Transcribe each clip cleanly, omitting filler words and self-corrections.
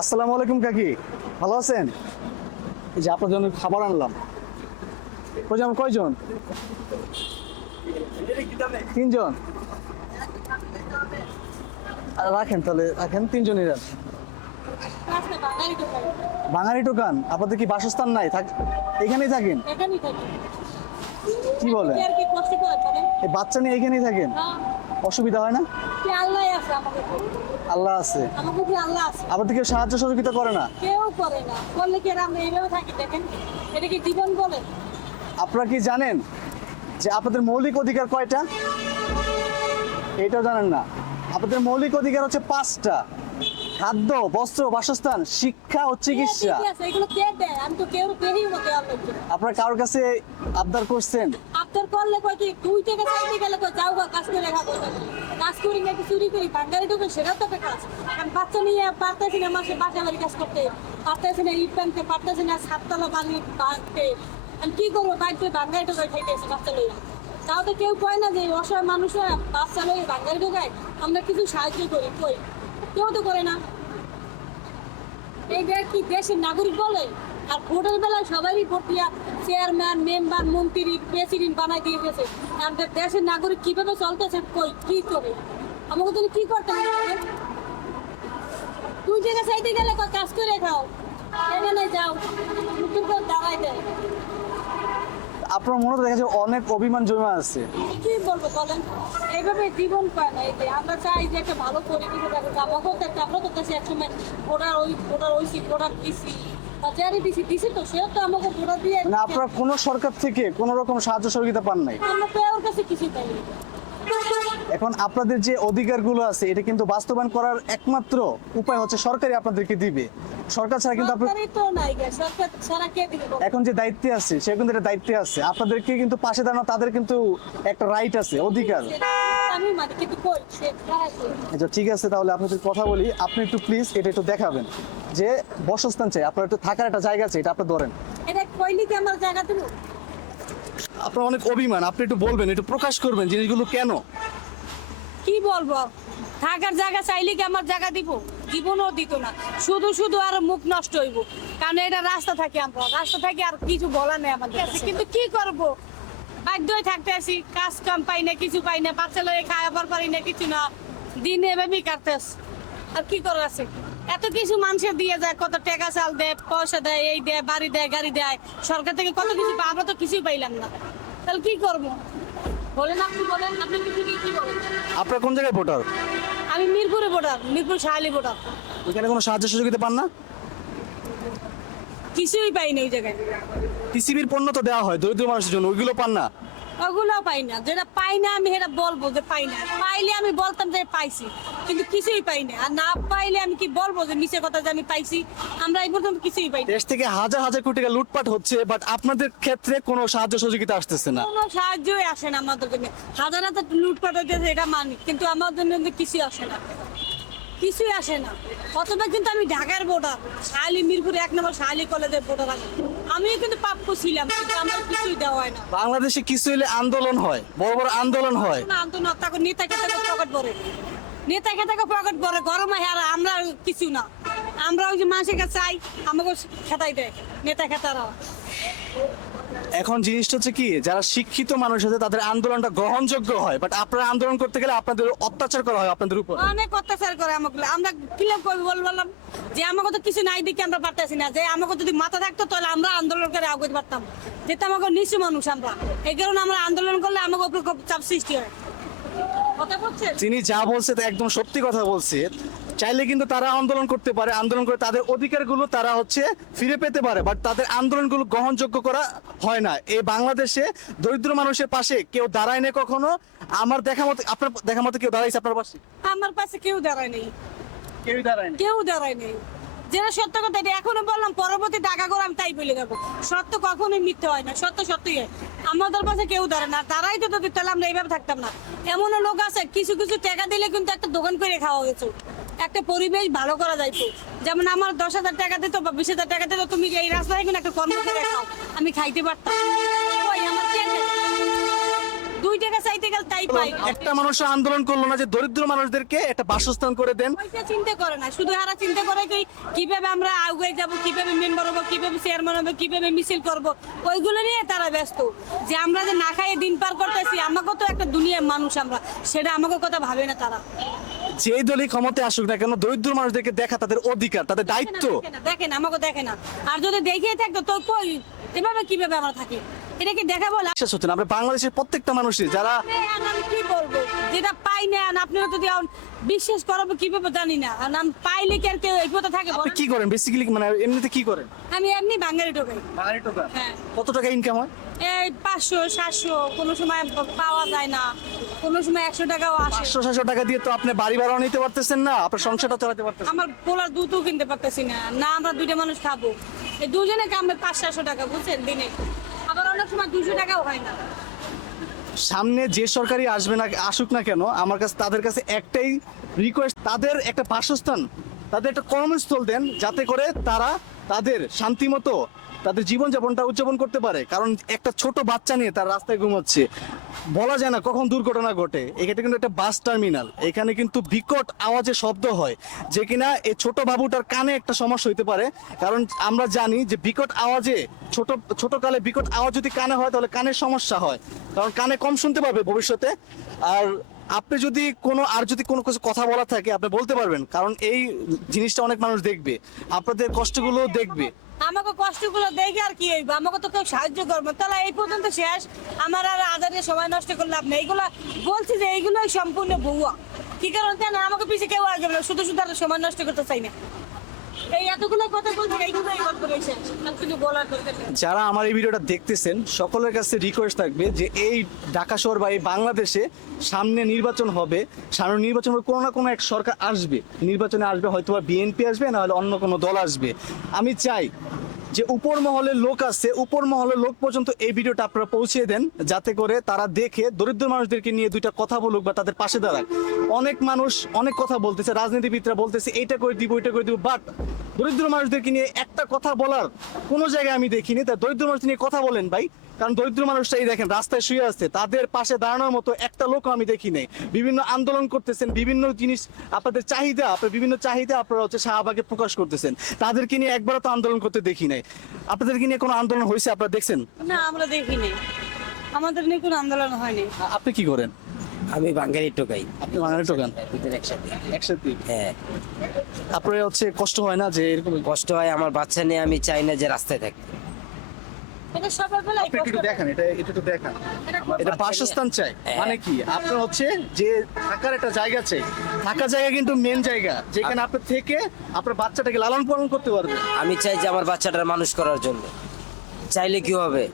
আসসালামু আলাইকুম কাকি, ভালো আছেন? এই যে আপনার জন্য খাবার আনলাম। কয়জন কয়জন? তিনজন। রাখেন তাহলে, রাখেন, তিনজনই রাখেন। বাঙালি দোকান, আপনাদের কি বাসস্থান নাই? এখানেই থাকেন? কি বলেন, এই বাচ্চা নিয়ে এখানেই থাকেন? অসুবিধা হয় না? আল্লাহ আছে, আপনাদের কেউ সাহায্য সহযোগিতা করে না? কেউ করে না, করলে কি আমরা এইভাবে থাকি? দেখেন, এটা কি জীবন বলে? আপনারা কি জানেন যে আপনাদের মৌলিক অধিকার কয়টা? এটাও জানেন না? আপনাদের মৌলিক অধিকার হচ্ছে 5টা: খাদ্য, বস্ত্র, বাসস্থান, শিক্ষা ও চিকিৎসা। এগুলো কে দেয়? আমি তো কেউ দেই না। আপনারা কারোর কাছে আবদার করছেন? আবদার করলে কয় কি 2 টাকা চাইতে গেলে কয় যাও গা কাজ করে খাবো। কাজ করি নাকি চুরি করি, বাঙালি ঢুকে, সেটাও তো একটা কাজ। কারণ বাচ্চা নিয়ে পারতেছি না, মাসে বাসা বাড়ি কাজ করতে পারতেছি না, ইট বানতে পারতেছি না, সাততলা বাড়ি বাঁধতে। আমি কি করবো? বাড়িতে বাঙালি ঢোকায় খাইতেছি বাচ্চা লইয়া। তাও তো কেউ কয় না যে অসহায় মানুষরা বাচ্চা লইয়া বাঙালি ঢোকায় আমরা কিছু সাহায্য করি, কই কেউ তো করে না। এই কি দেশের নাগরিক বলে? আর ভোটের বেলায় সবারই ভোট দিয়া চেয়ারম্যান, মেম্বার, মন্ত্রী, প্রেসিডেন্ট বানাই দিয়ে গেছে। আমাদের দেশের নাগরিক কিভাবে চলতেছে, কই কি করে? আমাকে তুমি কি করতে হবে? 2 জায়গা চাইতে গেলে কাজ করে খাও, এখানে যাও, নতুন করে দাঁড়াই দেয়। আপনার মনে তো দেখা যায় অনেক অভিমান জমা আছে। কি বলবো বলেন? এইভাবে জীবন পায় না। এই যে আমরা চাই যে একটা ভালো পরিবেশে থাকুক। আমাকেও তো একটা, আমরা তো দেশে একসময় ভোটার হইছি, ভোটার দিছি, যারই দিছি তো সেও তো আমাকে ভোটার দিয়ে। মানে আপনারা কোনো সরকার থেকে কোনো রকম সাহায্য সহযোগিতা পান নাই? আমরা তো ওর কাছে কিছু পাইনি। এখন আপনাদের যে অধিকারগুলো আছে এটা কিন্তু বাস্তবায়ন করার একমাত্র উপায় হচ্ছে সরকারই আপনাদেরকে দিবে। সরকার ছাড়া কিন্তু সরকারই তো নাই গে, সরকার ছাড়া কে দিবে? এখন যে দায়িত্বে আছে সে কিন্তু এটা দায়িত্বে আছে, আপনাদেরকে কিন্তু পাশে দাঁড়ানো তাদের কিন্তু একটা রাইট আছে, অধিকার। আমি মানে কিন্তু কই সে খারাপ কই। আচ্ছা ঠিক আছে, তাহলে আপনাদের কথা বলি, আপনি একটু প্লিজ এটা একটু দেখাবেন যে বসস্থান চাই, আপনার একটু থাকার একটা জায়গা আছে, এটা আপনি ধরেন। এটা কইলি কি আমার জায়গা দেব? আপনার অনেক অভিমান, আপনি একটু বলবেন, একটু প্রকাশ করবেন জিনিসগুলো কেন। কি বলবো? থাকার জায়গা চাইলে কি আমার জায়গা দিব? জীবনও দিত না, শুধু শুধু আর মুখ নষ্ট হইব। কারণ এটা রাস্তা থাকে, আমরা রাস্তা থাকি, আর কিছু বলার নেই আমাদের কাছে। কিন্তু কি করব, বাধ্য হয়ে থাকতে আসি। কাজ কাম পাই না, কিছু পাই না, বাচ্চা লয়ে খাওয়াবার পারি না, কিছু না, দিন এভাবেই কাটতেস। আর কি করার আছে? এত কিছু মানুষের দিয়ে যায়, কত টাকা চাল দেয়, পয়সা দেয়, এই দেয়, বাড়ি দেয়, গাড়ি দেয়, সরকার থেকে কত কিছু পাই, আমরা তো কিছুই পাইলাম না। তাহলে কি করবো বলেন? আপনি বলেন, আপনি কি বলেন? আপনার কোন জায়গায় ভোটার? আমি মিরপুরে ভোটার, মিরপুর শাহালি ভোটার। ওইখানে কোনো সাহায্য সহযোগিতা পান না? কিছুই পাই না ওই জায়গায়। টিসিবির পণ্য তো দেওয়া হয় দরিদ্র মানুষের জন্য, ওইগুলো পান না? ওগুলো পাই না। যেটা পাই না আমি সেটা বলবো যে পাই না। পাইলে আমি বলতাম যে পাইছি, কিন্তু কিছুই পাই না। আর না পাইলে আমি কি বলবো যে মিছে কথা যে আমি পাইছি? আমরা এই পর্যন্ত কিছুই পাই না। দেশ থেকে হাজার হাজার কোটি টাকা লুটপাট হচ্ছে, বাট আপনাদের ক্ষেত্রে কোনো সাহায্য সহযোগিতা আসতেছে না। কোনো সাহায্যই আসে না আমাদের জন্য। হাজার হাজার লুটপাট হচ্ছে এটা মানি, কিন্তু আমার জন্য কিছুই আসে না, কিছুই আসে না। অথবা কিন্তু আমি ঢাকার ভোটার, শাহালি মিরপুর 1 নম্বর শাহালি কলেজের ভোটার আছি। আমিও কিন্তু প্রাপ্য ছিলাম, কিন্তু আমার কিছুই দেওয়া হয় না। বাংলাদেশে কিছু হলে আন্দোলন হয়, বড় বড় আন্দোলন হয়। আন্দোলন তাকে নেতা খেতে প্রকট করে, নেতা খেতে প্রকট করে, গরম হয়। আর আমরা কিছু না, আমরা ওই যে মানুষের কাছে চাই, আমাকে খেতাই দেয় নেতা খেতারা। এখন জিনিসটা হচ্ছে কি, যারা শিক্ষিত মানুষ আছে তাদের আন্দোলনটা গ্রহণযোগ্য হয়, বাট আপনারা আন্দোলন করতে গেলে আপনাদের অত্যাচার করা হয় আপনাদের উপর। অনেক অত্যাচার করে আমাকে। আমরা ক্লিয়ার করে বললাম যে আমাকে তো কিছু নাই দেখে আমরা পারতেছি না, যে আমাকে যদি মাথা থাকতো তাহলে আমরা আন্দোলন করে আগে পারতাম। যেহেতু আমাকে নিচু মানুষ আমরা, এই কারণে আমরা আন্দোলন করলে আমাকে উপরে খুব চাপ সৃষ্টি হয়। কথা বলছেন? তিনি যা বলছে তা একদম সত্যি কথা বলছে। চাইলে কিন্তু তারা আন্দোলন করতে পারে, আন্দোলন করে তাদের অধিকারগুলো তারা ফিরে পেতে পারে, বাট তাদের আন্দোলনগুলো গ্রহণযোগ্য করা হয় না। এই বাংলাদেশে দরিদ্র মানুষের পাশে কেউ দাঁড়ায় না কখনো। আমার দেখা মতো, আপনার দেখা মতো কেউ দাঁড়াইছে আপনার পাশে? আমার পাশে কেউ দাঁড়ায় নেই, কেউই দাঁড়ায় না। কেউ দাঁড়ায় নেই। যেটা সত্য কথা, এটা এখনো বললাম, পরবর্তী টাকা করে আমি তাই বলে যাবো। সত্য কখনোই মিথ্যে হয় না, সত্য সত্যই হয়। আমাদের পাশে কেউ দাঁড়ায় না, তারাই তো যদি, তাহলে আমরা এইভাবে থাকতাম না। এমনও লোক আছে, কিছু কিছু টাকা দিলে কিন্তু একটা দোকান করে খাওয়া হয়েছে, একটা পরিবেশ ভালো করা যাইতো। যেমন আমার 10,000 টাকা দিত বা 20,000 টাকা দিত, তুমি এই রাস্তায় কিন্তু একটা কর্ম করে খাও, আমি খাইতে পারতাম। ওই আমার কে দেয়? 2 টাকা চাইতে গেলে তাই পাই না। একটা মানুষ আন্দোলন করলো না যে দরিদ্র মানুষদেরকে একটা বাসস্থান করে দেন? ওইটা চিন্তা করে না, শুধু হারা চিন্তা করে কি কিভাবে আমরা আগুয়ে যাব, কিভাবে মেম্বার হবো, কিভাবে চেয়ারম্যান হবো, কিভাবে মিছিল করব, ওইগুলো নিয়ে তারা ব্যস্ত। যে আমরা যে না খাইয়ে দিন পার করতেছি, আমাকে তো একটা দুনিয়ার মানুষ আমরা, সেটা আমাকে কথা ভাবে না তারা। যেই দলই ক্ষমতায় আসুক না কেন দরিদ্র মানুষদেরকে দেখা তাদের অধিকার, তাদের দায়িত্ব। দেখেন আমাকে দেখে না, আর যদি দেখিয়ে থাকতো তো কই এভাবে কিভাবে আমরা থাকি, এটা কি দেখা বলে? বিশ্বাস হচ্ছে না, আমরা বাংলাদেশের প্রত্যেকটা মানুষই যারা আমি কি বলবো, যেটা পাই না আর আপনারা যদি বিশ্বাস করবো কিভাবে জানি না, আর আমি পাইলে কি আর কেউ এই পথে থাকে আপনি বলেন? কি করেন বেসিক্যালি, মানে এমনিতে কি করেন? আমি এমনি বাঙালি ঢোকাই। হ্যাঁ। কত টাকা ইনকাম হয়? এই 500 700, কোনো সময় পাওয়া যায় না, কোনো সময় 100 টাকাও আসে। 500-600 টাকা দিয়ে তো আপনি বাড়ি ভাড়াও নিতে পারতেছেন না, আপনার সংসারটা চালাতে পারতেছেন। আমার পোলার দুধও কিনতে পারতেছি না, না আমরা দুইটা মানুষ খাবো, এই দুজনে কামবে 500-600 টাকা, বুঝছেন, দিনে। আবার অনেক সময় 200 টাকাও হয় না। সামনে যে সরকারি আসবে না আসুক না কেন, আমার কাছে তাদের কাছে একটাই রিকোয়েস্ট, তাদের একটা বাসস্থান, তাদের একটা কর্মস্থল দেন, যাতে করে তারা তাদের শান্তিমতো তাদের জীবনযাপনটা উদযাপন করতে পারে। কারণ একটা ছোট বাচ্চা নিয়ে তার রাস্তায় ঘুমাচ্ছে, বলা যায় না কখন দুর্ঘটনা ঘটে। এটা কিন্তু একটা বাস টার্মিনাল, এখানে কিন্তু বিকট আওয়াজে শব্দ হয়, যে কিনা এই ছোট বাবুটার কানে একটা সমস্যা হইতে পারে। কারণ আমরা জানি যে বিকট আওয়াজে ছোট কালে বিকট আওয়াজ যদি কানে হয় তাহলে কানের সমস্যা হয়, কারণ কানে কম শুনতে পারবে ভবিষ্যতে। আর আপনি যদি কোনো কিছু কথা বলা থাকে আপনি বলতে পারবেন, কারণ এই জিনিসটা অনেক মানুষ দেখবে, আপনাদের কষ্টগুলো দেখবে। আমাকে কষ্টগুলো দেখে আর কি হইব, আমাকে তো কেউ সাহায্য করবো, তাহলে এই পর্যন্ত শেষ। আমার আর আজারে সময় নষ্ট করলে আপনি এইগুলা বলছি যে এইগুলোই সম্পূর্ণ ভুয়া। কি কারণ জানেন, আমাকে পিছিয়ে কেউ আসবে না, শুধু শুধু আর সময় নষ্ট করতে চাই না। এই এতগুলো কথা বলছি, এইগুলোই কথা বলেছে, কিছু বলার দরকার নেই। যারা আমার এই ভিডিওটা দেখতেছেন সকলের কাছে রিকোয়েস্ট থাকবে যে এই ঢাকা শহর বা এই বাংলাদেশে সামনে নির্বাচন হবে, সামনে নির্বাচন হবে, কোনো না কোনো এক সরকার আসবে, নির্বাচনে আসবে, হয়তো বা বিএনপি আসবে, না হলে অন্য কোনো দল আসবে। আমি চাই যে উপর মহলের লোক আছে, উপর মহলের লোক পর্যন্ত এই ভিডিওটা আপনারা পৌঁছে দেন, যাতে করে তারা দেখে দরিদ্র মানুষদেরকে নিয়ে দুইটা কথা বলুক বা তাদের পাশে দাঁড়াক। অনেক মানুষ অনেক কথা বলতেছে, রাজনীতিবিদরা বলতেছে এইটা করে দিব ওইটা করে দিব, বাট দরিদ্র মানুষদেরকে নিয়ে একটা কথা বলার কোনো জায়গায় আমি দেখিনি। তা দরিদ্র মানুষ নিয়ে কথা বলেন ভাই, কারণ দরিদ্র মানুষটাই দেখেন রাস্তায় শুয়ে আছে, তাদের পাশে দাঁড়ানোর মতো একটা লোক আমি দেখি নাই। বিভিন্ন আন্দোলন করতেছেন, বিভিন্ন জিনিস আপনাদের চাহিদা, আপনার বিভিন্ন চাহিদা আপনারা হচ্ছে শাহবাগে প্রকাশ করতেছেন, তাদেরকে নিয়ে একবারও তো আন্দোলন করতে দেখি নাই। আপনাদেরকে নিয়ে কোনো আন্দোলন হয়েছে আপনারা দেখছেন? না, আমরা দেখিনি, আমাদের নিয়ে কোনো আন্দোলন হয়নি। আপনি কি করেন? আমি বাঙালি টোকাই। আপনি বাঙালি টোকান? দুজন একসাথে। একসাথে। হ্যাঁ, আপনার হচ্ছে কষ্ট হয় না যে এরকম? কষ্ট হয়, আমার বাচ্চা নিয়ে আমি চাই না যে রাস্তায় থাকতে। এটা সবার বেলায় আপনি একটু দেখেন, এটা একটু দেখেন, এটা বাসস্থান চাই হ্যাঁ। মানে কি আপনার হচ্ছে যে থাকার একটা জায়গা চাই। থাকার জায়গা কিন্তু মেন জায়গা, যেখানে আপনি থেকে আপনার বাচ্চাটাকে লালন পালন করতে পারবেন। আমি চাই যে আমার বাচ্চাটার মানুষ করার জন্য। চাইলে কি হবে,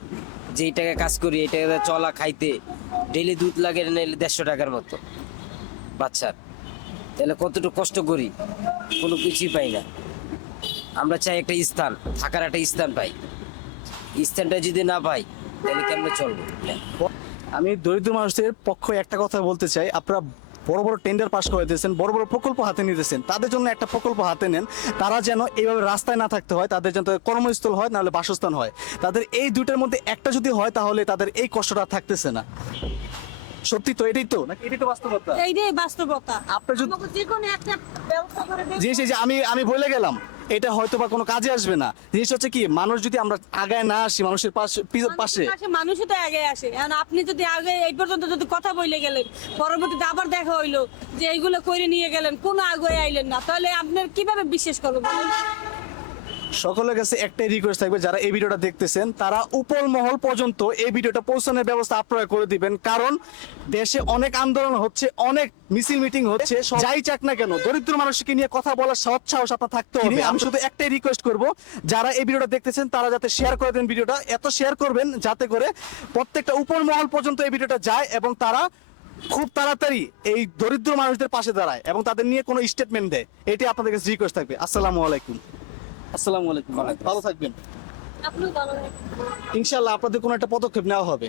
যে এই টাকা কাজ করি, এই টাকা চলা খাইতে ডেইলি দুধ লাগে নাইলে 150 টাকার মতো বাচ্চার, তাহলে কতটুকু কষ্ট করি, কোনো কিছুই পাই না। আমরা চাই একটা স্থান, থাকার একটা স্থান পাই। স্থানটা যদি না পাই তাহলে কেমনে চলবো? আমি দরিদ্র মানুষদের পক্ষে একটা কথা বলতে চাই, আপনারা বড় বড় টেন্ডার পাস করে দিয়েছেন, বড় বড় প্রকল্প হাতে নিতেছেন, তাদের জন্য একটা প্রকল্প হাতে নেন। তারা যেন এইভাবে রাস্তায় না থাকতে হয়, তাদের যেন কর্মস্থল হয়, নাহলে বাসস্থান হয়। তাদের এই দুইটার মধ্যে একটা যদি হয় তাহলে তাদের এই কষ্টটা আর থাকতেছে না। সত্যি তো, এটাই তো নাকি? এটাই তো বাস্তবতা। এইটাই বাস্তবতা। আপনি যদি আমাকে যে কোনো একটা ব্যবস্থা করে দেন। জিনিস এই যে আমি বলে গেলাম, এটা হয়তো বা কোনো কাজে আসবে না। জিনিস হচ্ছে কি, মানুষ যদি আমরা আগায় না আসি মানুষের পাশে, মানুষই তো আগে আসে। এখন আপনি যদি আগে এই পর্যন্ত যদি কথা বলে গেলেন, পরবর্তীতে আবার দেখা হইলো যে এইগুলো করে নিয়ে গেলেন, কোনো আগে আইলেন না, তাহলে আপনার কিভাবে বিশ্বাস করবো বলেন? সকলের কাছে একটাই রিকোয়েস্ট থাকবে, যারা এই ভিডিওটা দেখতেছেন তারা উপর মহল পর্যন্ত এই ভিডিওটা পৌঁছানোর ব্যবস্থা আপনারা করে দিবেন। কারণ দেশে অনেক আন্দোলন হচ্ছে, অনেক মিছিল মিটিং হচ্ছে, যাই চাক না কেন দরিদ্র মানুষকে নিয়ে কথা বলার সৎ সাহস আপনার থাকতে হবে। আমি শুধু একটাই রিকোয়েস্ট করব, যারা এই ভিডিওটা দেখতেছেন তারা যাতে শেয়ার করে দেন ভিডিওটা, এত শেয়ার করবেন যাতে করে প্রত্যেকটা উপর মহল পর্যন্ত এই ভিডিওটা যায় এবং তারা খুব তাড়াতাড়ি এই দরিদ্র মানুষদের পাশে দাঁড়ায় এবং তাদের নিয়ে কোনো স্টেটমেন্ট দেয়। এটি আপনাদের কাছে রিকোয়েস্ট থাকবে। আসসালামু আলাইকুম। আসসালামু আলাইকুম, ভালো থাকবেন। আপনিও ভালো ইনশাআল্লাহ আপনাদের কোনো একটা পদক্ষেপ নেওয়া হবে।